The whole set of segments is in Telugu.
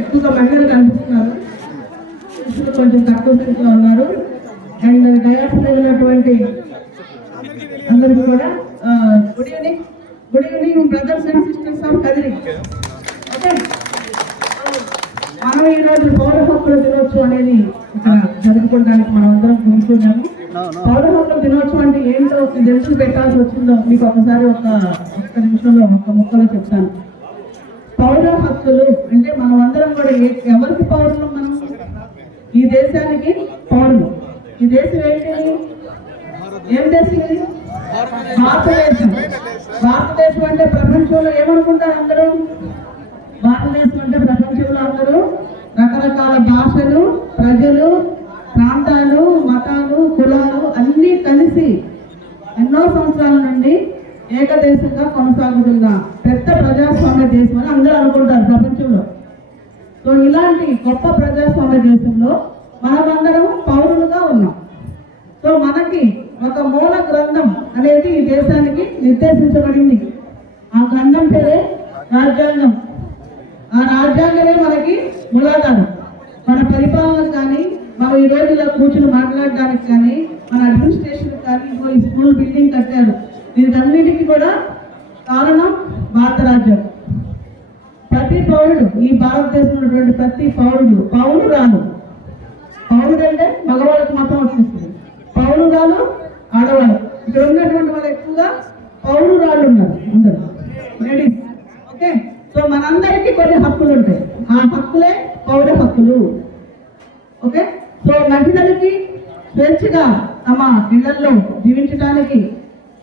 ఎక్కువగా మహిళలు కనిపిస్తున్నారు, కొంచెం తక్కువ సంఖ్యలో ఉన్నారు. అండ్ డయాస్లో ఉన్నటువంటి అందరికీ కూడా good evening brothers and sisters of Kadiri. Okay, మనం ఈరోజు పౌర హక్కుల దినోత్సవం అనేది ఇక్కడ జరుపుకోవడానికి మనం అందరం కూర్చున్నాము. పౌర హక్కుల దినోత్సవం అంటే ఏంటో తెలిసి పెట్టాల్సి వచ్చిందో మీకు ఒకసారి ఒక్క నిమిషంలో ఒక్క ముక్కలో చెప్తాను. పౌర హక్కులు అంటే మనం అందరం కూడా ఎవరికి పౌరులు? మనం ఈ దేశానికి పౌరులు. ఈ దేశం ఏంటి? ఏం దేశం ఇది? భారతదేశం. భారతదేశం అంటే ప్రపంచంలో ఏమనుకుంటారు అందరూ? భారతదేశం అంటే ప్రపంచంలో అందరూ రకరకాల భాషలు, ప్రజలు, ప్రాంతాలు, మతాలు, కులాలు అన్నీ కలిసి ఎన్నో సంవత్సరాల నుండి ఏకదేశంగా కొనసాగుతున్న పెద్ద ప్రజాస్వామ్య దేశం అని అందరూ అనుకుంటారు ప్రపంచంలో. సో ఇలాంటి గొప్ప ప్రజాస్వామ్య దేశంలో మనమందరం పౌరులుగా ఉన్నాం. సో మనకి ఒక మూల గ్రంథం అనేది ఈ దేశానికి నిర్దేశించబడింది. ఆ గ్రంథం పేరే రాజ్యాంగం. ఆ రాజ్యాంగమే మనకి మూలాధారం. మన పరిపాలనకు కానీ, మనం ఈ రోజు ఇలా కూర్చుని మాట్లాడడానికి కానీ, మన అడ్మినిస్ట్రేషన్ కానీ, ఈ స్కూల్ బిల్డింగ్ కట్టారు, దీనికన్నిటికీ కూడా కారణం భారత రాజ్యం. ప్రతి పౌరుడు, ఈ భారతదేశంలో ఉన్నటువంటి ప్రతి పౌరురాలు. పౌరుడు అంటే మగవాళ్ళకి మాత్రం వచ్చేస్తుంది, పౌరురాలు ఆడవాళ్ళు. ఇక్కడ ఉన్నటువంటి వాళ్ళు ఎక్కువగా పౌరురాళ్ళు ఉన్నారు, అందరూ లేడీస్. ఓకే, సో మనందరికీ కొన్ని హక్కులు ఉంటాయి. ఆ హక్కులే పౌర హక్కులు. ఓకే, సో మహిళలకి స్వేచ్ఛగా తమ ఇళ్లలో జీవించడానికి,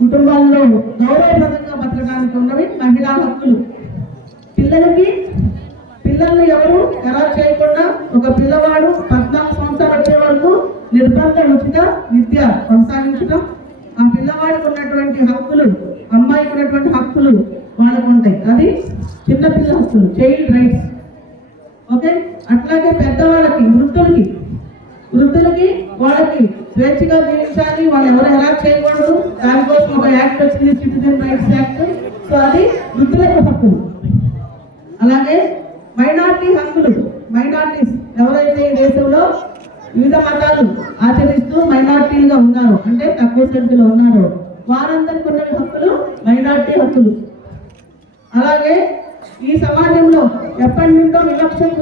కుటుంబాల్లో గౌరవప్రదంగా బతకడానికి ఉన్నవి మహిళా హక్కులు. పిల్లల్ని ఎవరు ఎలా చేయకుండా ఒక పిల్లవాడు 14 సంవత్సరాలు వచ్చే వరకు నిర్బంధ ఉచిత విద్య కొనసాగించడం, ఆ పిల్లవాడికి ఉన్నటువంటి హక్కులు, అమ్మాయికి ఉన్నటువంటి హక్కులు వాళ్ళకు ఉంటాయి. అది చిన్నపిల్ల హక్కులు, చైల్డ్ రైట్స్. ఓకే, అట్లాగే పెద్దవాళ్ళకి, వృద్ధులకి వాళ్ళకి స్వేచ్ఛగా జీవించాలి, వాళ్ళు ఎవరు ఎలా చేయకూడదు, దానికోసం ఒక యాక్ట్ వచ్చింది, సిటిజన్ రైట్స్ యాక్ట్. సో అది వృద్ధులకు హక్కులు. అలాగే మైనార్టీ హక్కులు. మైనార్టీస్ ఎవరైతే ఈ దేశంలో వివిధ మతాలు ఆచరిస్తూ మైనార్టీలుగా ఉన్నారో, అంటే తక్కువ సంఖ్యలో ఉన్నారో, వారందరికీ ఉన్న హక్కులు మైనార్టీ హక్కులు. అలాగే ఈ సమాజంలో ఎప్పటి నుండో వివక్షకు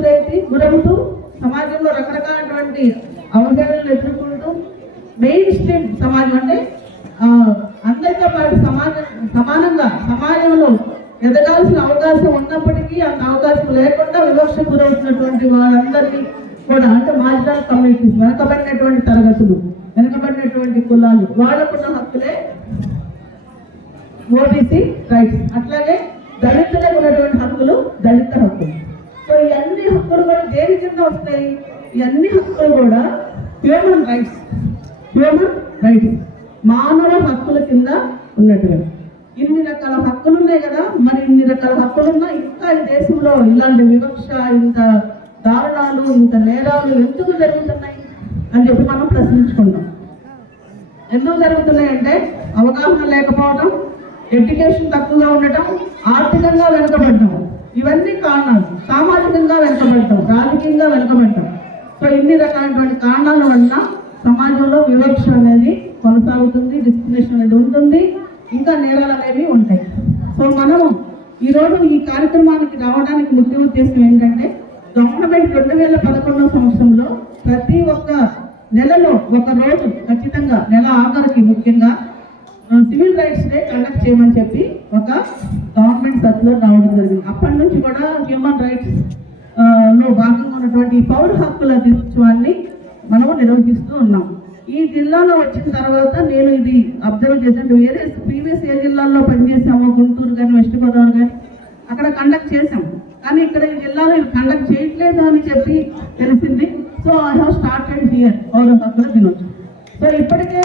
గురవుతూ సమాజంలో రకరకాలటువంటి అవగాహనలు ఎదుర్కొంటూ మెయిన్ స్ట్రీమ్ సమాజం అంటే అందరితో పాటు సమానంగా సమాజంలో ఎదగాల్సిన అవకాశం ఉన్నప్పటికీ అంత అవకాశం లేకుండా వివక్షకు గురవుతున్నటువంటి వాళ్ళందరినీ కూడా, అంటే మార్జినల్ కమ్యూనిటీస్, వెనకబడినటువంటి తరగతులు, వెనకబడినటువంటి కులాలు, వాళ్ళకున్న హక్కులే ఓబీసీ రైట్స్. అట్లాగే దళితులకు ఉన్నటువంటి హక్కులు దళిత హక్కులు. సో ఈ అన్ని హక్కులు కూడా దేని కింద వస్తాయి? ఈ అన్ని హక్కులు కూడా హ్యూమన్ రైట్స్, మానవ హక్కుల కింద ఉన్నటువంటి. ఇన్ని రకాల హక్కులు ఉన్నాయి కదా, మరి ఇన్ని రకాల హక్కులున్నా ఇంకా ఈ దేశంలో ఇలాంటి వివక్ష, ఇంత దారుణాలు, ఇంత నేరాలు ఎందుకు జరుగుతున్నాయి అని చెప్పి మనం ప్రశ్నించుకుంటాం. ఎందుకు జరుగుతున్నాయి అంటే అవగాహన లేకపోవడం, ఎడ్యుకేషన్ తక్కువగా ఉండటం, ఆర్థికంగా వెనుకబడటం, ఇవన్నీ కారణాలు. సామాజికంగా వెనుకబడటం, రాజకీయంగా వెనుకబడటం. సో ఇన్ని రకాలైనటువంటి కారణాల వలన సమాజంలో వివక్ష అనేది కొనసాగుతుంది, డిస్క్రిమినేషన్ అనేది ఉంటుంది, ఇంకా నేరాలు అనేవి ఉంటాయి. సో మనము ఈరోజు ఈ కార్యక్రమానికి రావడానికి ముఖ్య ఉద్దేశం ఏంటంటే, గవర్నమెంట్ 2011 సంవత్సరంలో ప్రతి ఒక్క నెలలో ఒక రోజు ఖచ్చితంగా, నెల ఆఖరికి ముఖ్యంగా సివిల్ రైట్స్ డే కండక్ట్ చేయమని చెప్పి ఒక గవర్నమెంట్ సర్క్యులర్ రావడం జరిగింది. అప్పటి నుంచి కూడా హ్యూమన్ రైట్స్ లో భాగంగా ఉన్నటువంటి పౌర హక్కుల దినోత్సవాన్ని మనము నిర్వహిస్తూ ఉన్నాం. ఈ జిల్లాలో వచ్చిన తర్వాత నేను ఇది అబ్జర్వ్ చేశాను. ప్రీవియస్ ఏ జిల్లాల్లో పనిచేసామో, గుంటూరు కానీ, వెస్ట్ గోదావరి కానీ, అక్కడ కండక్ట్ చేసాం. కానీ ఇక్కడ ఈ జిల్లాలో కండక్ట్ చేయట్లేదు అని చెప్పి తెలిసింది. So I have started here పౌర హక్కుల దినోత్సవం. సో ఇప్పటికే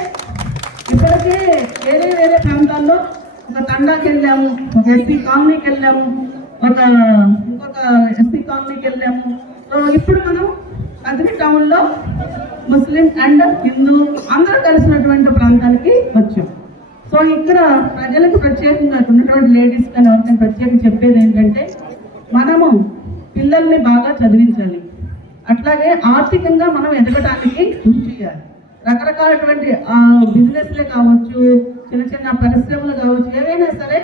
వేరే ప్రాంతాల్లో ఒక తండాకి వెళ్ళాము, ఒక ఎస్సీ కాలనీకి వెళ్ళాము, ఇంకొక ఎస్సీ కాలనీకి వెళ్ళాము. సో ఇప్పుడు మనం కదిరి టౌన్లో ముస్లిం అండ్ హిందూ అందరూ కలిసినటువంటి ప్రాంతానికి వచ్చాం. సో ఇక్కడ ప్రజలకు ప్రత్యేకంగా ఉన్నటువంటి లేడీస్ కానీ ఎవరికైనా ప్రత్యేకంగా చెప్పేది ఏంటంటే, మనము పిల్లల్ని బాగా చదివించాలి. అట్లాగే ఆర్థికంగా మనం ఎదగడానికి కృషి చేయాలి. రకరకాలటువంటి బిజినెస్లే కావచ్చు, చిన్న చిన్న పరిశ్రమలు కావచ్చు, ఏవైనా సరే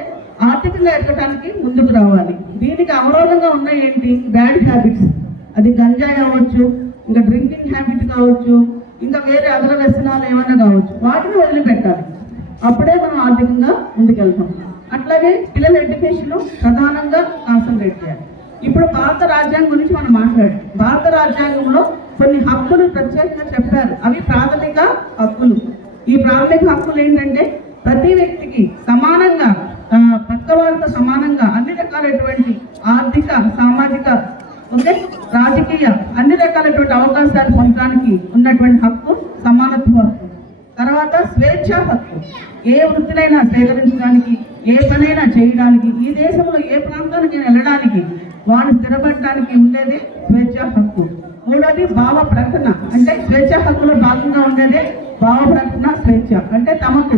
ఆర్థికంగా ఎదగడానికి ముందుకు రావాలి. దీనికి అవరోధంగా ఉన్నాయి ఏంటి? Bad habits. అది గంజాయి అవ్వచ్చు, ఇంకా డ్రింకింగ్ హ్యాబిట్ కావచ్చు, ఇంకా వేరే అదన వ్యసనాలు ఏమైనా కావచ్చు, వాటిని వదిలిపెట్టాలి. అప్పుడే మనం ఆర్థికంగా ముందుకెళ్తాం. అట్లాగే పిల్లల ఎడ్యుకేషన్ ప్రధానంగా కాన్సన్ట్రేట్ చేయాలి. ఇప్పుడు భారత రాజ్యాంగం గురించి మనం మాట్లాడాం. భారత రాజ్యాంగంలో కొన్ని హక్కులు ప్రత్యేకంగా చెప్పారు. అవి ప్రాథమిక హక్కులు. ఈ ప్రాథమిక హక్కులు ఏంటంటే ప్రతి వ్యక్తికి సమానంగా, పక్కవారితో సమానంగా అన్ని రకాలైనటువంటి ఆర్థిక, సామాజిక, రాజకీయ అన్ని రకాలైనటువంటి అవకాశాలు పొందడానికి ఉన్నటువంటి హక్కు సమానత్వ హక్కు. తర్వాత స్వేచ్ఛ హక్కు. ఏ వృత్తినైనా సేకరించడానికి, ఏ పనైనా చేయడానికి, ఈ దేశంలో ఏ ప్రాంతానికి వెళ్ళడానికి, వాడు స్థిరపడటానికి ఉండేది స్వేచ్ఛ హక్కు. మూడోది భావ ప్రకటన. అంటే స్వేచ్ఛ హక్కులో భాగంగా ఉండేదే భావ ప్రకటన స్వేచ్ఛ. అంటే తమకు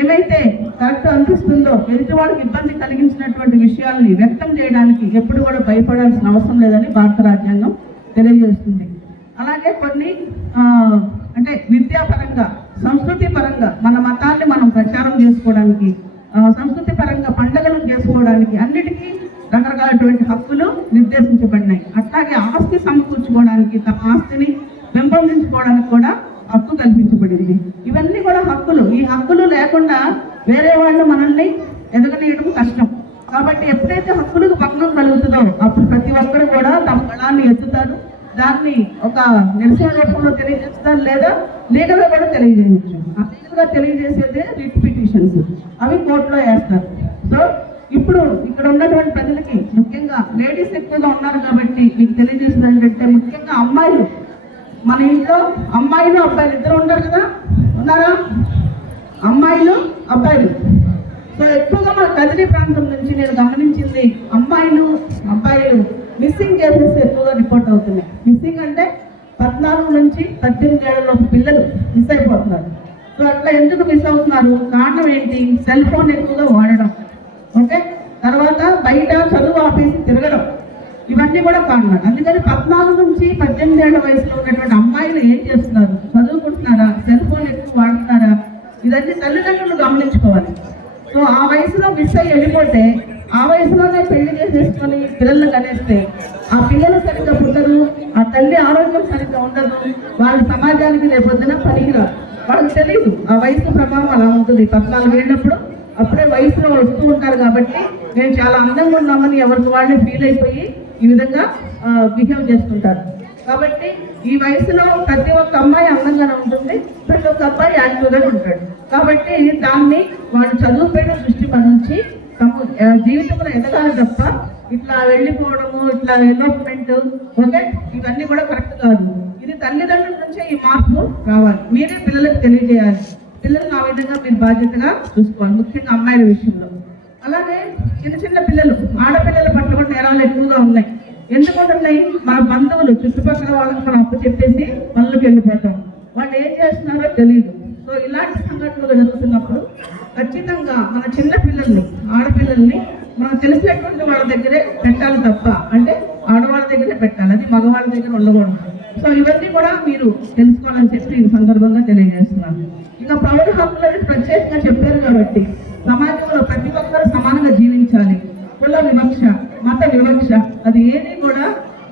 ఏమైతే కరెక్ట్ అనిపిస్తుందో, ఎదుటి వాళ్ళకి ఇబ్బంది కలిగించినటువంటి విషయాల్ని వ్యక్తం చేయడానికి ఎప్పుడు కూడా భయపడాల్సిన అవసరం లేదని భారత రాజ్యాంగం తెలియజేస్తుంది. అలాగే కొన్ని అంటే విద్యాపరంగా, సంస్కృతి పరంగా మన మతాన్ని మనం ప్రచారం చేసుకోవడానికి, సంస్కృతి పరంగా పండుగలు చేసుకోవడానికి అన్నిటికీ రకరకాలటువంటి హక్కులు నిర్దేశించబడినాయి. అట్లాగే ఆస్తి సమకూర్చుకోవడానికి, తమ ఆస్తిని పెంపొందించుకోవడానికి కూడా హక్కు కల్పించబడింది. ఇవన్నీ కూడా హక్కులు. ఈ హక్కులు లేకుండా వేరే వాళ్ళు మనల్ని ఎదగనీయడం కష్టం. కాబట్టి ఎప్పుడైతే హక్కులకు భంగం కలుగుతుందో అప్పుడు ప్రతి ఒక్కరు కూడా తమ గళాన్ని ఎత్తుతారు. దాన్ని ఒక నిరసన రూపంలో తెలియజేస్తారు, లేదా లీగల్గా కూడా తెలియజేయవచ్చు. ఆ లీగల్గా తెలియజేసేదే రిట్ పిటిషన్స్. అవి కోర్టులో వేస్తారు. సో ఇప్పుడు ఇక్కడ ఉన్నటువంటి ప్రజలకి, ముఖ్యంగా లేడీస్ ఎక్కువగా ఉన్నారు కాబట్టి మీకు తెలియజేసేది ఏంటంటే, ముఖ్యంగా అమ్మాయిలు, మన ఇంట్లో అమ్మాయిలు అబ్బాయిలు ఇద్దరు ఉంటారు కదా, ఉన్నారా? అమ్మాయిలు అబ్బాయిలు. సో ఎక్కువగా మన కదిరి ప్రాంతం నుంచి నేను గమనించింది, అమ్మాయిలు అబ్బాయిలు మిస్సింగ్ కేసెస్ ఎక్కువగా రిపోర్ట్ అవుతున్నాయి. మిస్సింగ్ అంటే 14 నుంచి 18 ఏళ్ళలోపు పిల్లలు మిస్ అయిపోతున్నారు. సో అట్లా ఎందుకు మిస్ అవుతున్నారు? కారణం ఏంటి? సెల్ ఫోన్ ఎక్కువగా వాడడం, తర్వాత బయట చదువు ఆపేసి తిరగడం, ఇవన్నీ కూడా కారణాలు. అందుకని 14 నుంచి 18 ఏళ్ల వయసులో ఉన్నటువంటి అమ్మాయిలు ఏం చేస్తున్నారు? చదువుకుంటున్నారా? సెల్ ఫోన్ ఎక్కువ వాడుతున్నారా? ఇదన్నీ తల్లిదండ్రులు గమనించుకోవాలి. సో ఆ వయసులో మిస్ అయ్యి వెళ్ళిపోతే, ఆ వయసులోనే పెళ్లి చేసేసుకొని పిల్లలను కనేస్తే ఆ పిల్లలు సరిగ్గా పుట్టరు, ఆ తల్లి ఆరోగ్యం సరిగ్గా ఉండదు, వాళ్ళ సమాజానికి రేపొద్దున పనికిరాదు. వాళ్ళకి తెలియదు ఆ వయసు ప్రభావం అలా ఉంటుంది. 14 ఏళ్ళప్పుడు అప్పుడే వయసులో వస్తూ ఉంటారు కాబట్టి నేను చాలా అందంగా ఉన్నామని ఎవరికి వాళ్ళే ఫీల్ అయిపోయి ఈ విధంగా బిహేవ్ చేస్తుంటారు. కాబట్టి ఈ వయసులో ప్రతి ఒక్క అమ్మాయి అందంగానే ఉంటుంది, ప్రతి ఒక్క అబ్బాయి యాక్టివ్గానే ఉంటాడు. కాబట్టి దాన్ని వాళ్ళు చదువుపైన దృష్టి మరల్చి తమ జీవితంలో ఎదగాలి తప్ప ఇట్లా వెళ్ళిపోవడము, ఇట్లా డెవలప్మెంట్ ఇవన్నీ కూడా కరెక్ట్ కాదు. ఇది తల్లిదండ్రుల నుంచే ఈ మార్పు రావాలి. మీరే పిల్లలకు తెలియజేయాలి. పిల్లలను ఆ విధంగా మీరు బాధ్యతగా చూసుకోవాలి, ముఖ్యంగా అమ్మాయిల విషయంలో. అలాగే చిన్న చిన్న పిల్లలు, ఆడపిల్లల పట్ల కూడా నేరాలు ఎక్కువగా ఉన్నాయి. ఎందుకుంటున్నాయి? మన బంధువులు, చుట్టుపక్కల వాళ్ళకి మనం అప్పు చెప్పేసి పనులకు వెళ్ళిపోతాం. వాళ్ళు ఏం చేస్తున్నారో తెలియదు. సో ఇలాంటి సంఘటనలు జరుగుతున్నప్పుడు ఖచ్చితంగా మన చిన్న పిల్లల్ని, ఆడపిల్లల్ని మనం తెలిసినటువంటి వాళ్ళ దగ్గరే పెట్టాలి తప్ప, అంటే ఆడవాళ్ళ దగ్గరే పెట్టాలి, అది మగవాళ్ళ దగ్గర ఉండకూడదు. సో ఇవన్నీ కూడా మీరు తెలుసుకోవాలని చెప్పి ఈ సందర్భంగా తెలియజేస్తున్నాను. ఇంకా పౌర హక్కులని ప్రత్యేకంగా చెప్పారు కాబట్టి సమాజంలో ప్రతి ఒక్కరు సమానంగా జీవించాలి. కుల వివక్ష, మత వివక్ష అది ఏది కూడా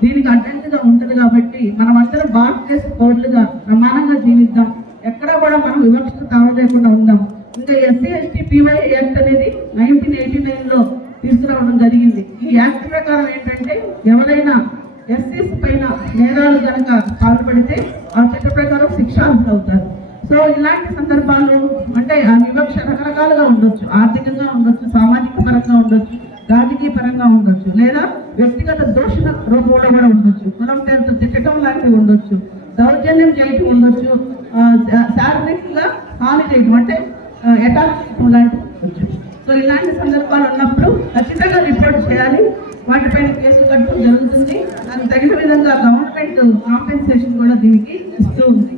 దీనికి అడ్డంకిగా ఉంటుంది. కాబట్టి మనమందరం భారతదేశ పౌరులుగా సమానంగా జీవిద్దాం. ఎక్కడా కూడా మనం వివక్షకు తావలేకుండా ఉందాం. ఇంకా ఎస్సీ ఎస్టీ PY యాక్ట్ అనేది 1989లో తీసుకురావడం జరిగింది. ఈ యాక్ట్ ప్రకారం ఏంటంటే, ఎవరైనా ఎస్సీస్ పైన నేరాలు కనుక పాల్పడితే ఆ చట్ట ప్రకారం శిక్షార్హులు అవుతారు. సో ఇలాంటి సందర్భాలు అంటే ఆ వివక్ష రకరకాలుగా ఉండొచ్చు. ఆర్థికంగా ఉండొచ్చు, సామాజిక పరంగా ఉండొచ్చు, రాజకీయ పరంగా ఉండొచ్చు, లేదా వ్యక్తిగత దోషణ రూపంలో కూడా ఉండొచ్చు. కులం పేరుతో తిట్టడం లాంటివి ఉండొచ్చు, దౌర్జన్యం చేయటం ఉండొచ్చు, శారీరకంగా హాని చేయటం అంటే అటాక్ చేయటం లాంటివి ఉండొచ్చు. సో ఇలాంటి సందర్భాలు ఉన్నప్పుడు ఖచ్చితంగా రిపోర్ట్ చేయాలి. వాటిపైన కేసు కట్టడం జరుగుతుంది. దానికి తగిన విధంగా గవర్నమెంట్ కాంపెన్సేషన్ కూడా దీనికి ఇస్తూ ఉంది.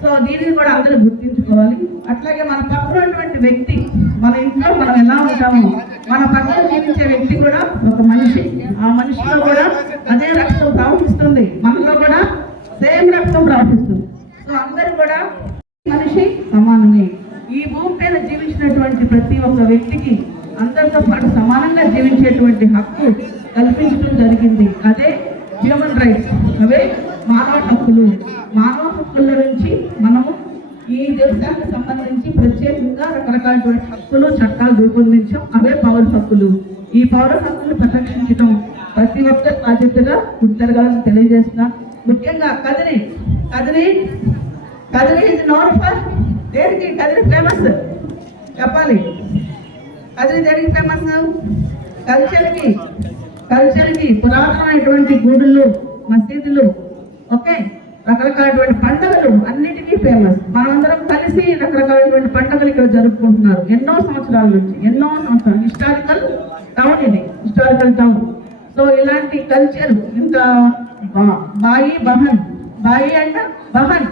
సో దీనిని కూడా అందరూ గుర్తించుకోవాలి. అట్లాగే మన పక్కనటువంటి వ్యక్తి, మన ఇంట్లో మనం ఎలా ఉంటామో మన పక్కన జీవించే వ్యక్తి కూడా ఒక మనిషి. ఆ మనిషిలో కూడా అదే రక్తం ప్రవహిస్తుంది, మనలో కూడా సేమ్ రక్తం ప్రవహిస్తుంది. సో అందరూ కూడా మనిషి సమానమే. ఈ భూమి మీద జీవించినటువంటి ప్రతి ఒక్క వ్యక్తికి అందరితో పాటు సమానంగా జీవించేటువంటి హక్కు కల్పించడం జరిగింది. అదే హ్యూమన్ రైట్స్, అవే మానవ హక్కులు. మానవ హక్కుల నుంచి మనము ఈ దేశానికి సంబంధించి ప్రత్యేకంగా రకరకాలైనటువంటి హక్కులు చట్టాలు రూపొందించాం. అవే పౌర హక్కులు. ఈ పౌర హక్కులు పరిరక్షించడం ప్రతి ఒక్కరి బాధ్యతగా గుర్తెరగాలని తెలియజేస్తున్నా. ముఖ్యంగా కదిరి ఇది నోన్ ఫర్ దేనికి? కదిరి ఫేమస్ చెప్పాలి. కదిరి దేనికి ఫేమస్? కల్చర్కి పురాతనమైనటువంటి గుడులు, మసీదులు, ఓకే, రకరకాలైనటువంటి పండుగలు అన్నిటికీ ఫేమస్. మనమందరం కలిసి రకరకాలైనటువంటి పండుగలు ఇక్కడ జరుపుకుంటున్నారు ఎన్నో సంవత్సరాల నుంచి. హిస్టారికల్ టౌన్ ఇది, హిస్టారికల్ టౌన్. సో ఇలాంటి కల్చర్ ఇంకా బాయి అంటే బహన్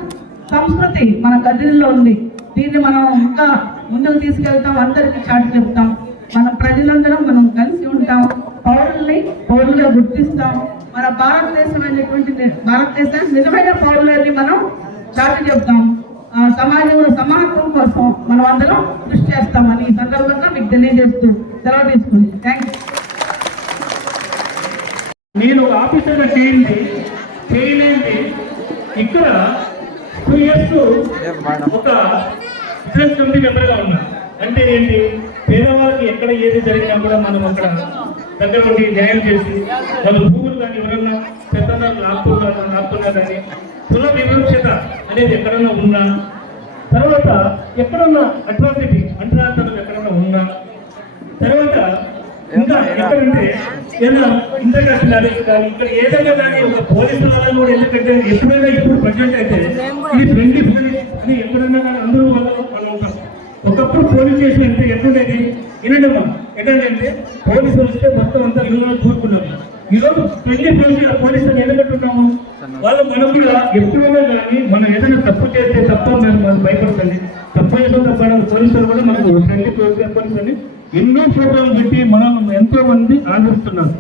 సంస్కృతి మన కదిరిలో ఉంది. దీన్ని మనం ఇంకా ముందుకు తీసుకెళ్తాం, అందరికీ చాటి చెప్తాం. మన ప్రజలందరం మనం కలిసి ఉంటాం, పౌరులుగా గుర్తిస్తాం. మన భారతదేశానికి నిజమైన పౌరులని మనం చాటి చెప్తాం. సమాజంలో సమానత్వం కోసం మనం అందరం కృషి చేస్తామని ఈ సందర్భంగా మీకు తెలియజేస్తూ సెలవు తీసుకుంది. Thank you. నేను ఆఫీసర్గా చేయలేంది ఇక్కడ 2 years ఒక బిజినెస్ కమిటీ మెంబర్గా ఉన్నా. అంటే ఏంటి, పేదవాళ్ళకి ఎక్కడ ఏది జరిగినా కూడా మనం అక్కడ దగ్గర ఉండి న్యాయం చేసి వాళ్ళ భూములు కానీ ఎవరన్నా పెద్దలు లాక్కున్నా కానీ కుల వివక్షత అనేది ఎక్కడన్నా ఉన్నా, తర్వాత ఎక్కడన్నా అట్రాసిటీ అంటరాంతరం ఎక్కడన్నా ఉన్నా, తర్వాత ఇంకా ఎక్కడంటే ఏదైనా ఇంటర్కాస్ట్ మ్యారేజ్ కానీ ఇక్కడ ఏదైనా కానీ ఒక పోలీసు వాళ్ళని కూడా ఎందుకంటే ఎప్పుడైనా ఇప్పుడు ప్రజెంట్ అయితే ఇది ఫ్రెండ్లీ అని ఎక్కడన్నా కానీ అందరూ వల్ల మనం ఉంటాం. ఒకప్పుడు పోలీస్ స్టేషన్ అంటే ఎట్లుండేది వినండి మనం, ఎట్లంటే పోలీసులు వస్తే మొత్తం అంతా ఇల్లు కూరుకున్నాము. ఈరోజు ఫ్రెండ్లీ పోలీసులు ఎందుకంటున్నాము, వాళ్ళు మనం కూడా ఎప్పుడైనా కానీ మనం ఏదైనా తప్పు చేస్తే తప్ప మనం భయపడుతుంది. తప్పు చేసిన తప్ప పోలీసులు కూడా మనకు ఫ్రెండ్లీ పోలీసులు ఎన్నో ప్రోగ్రాంలు పెట్టి మనం ఎంతో మంది ఆదరిస్తున్నారు.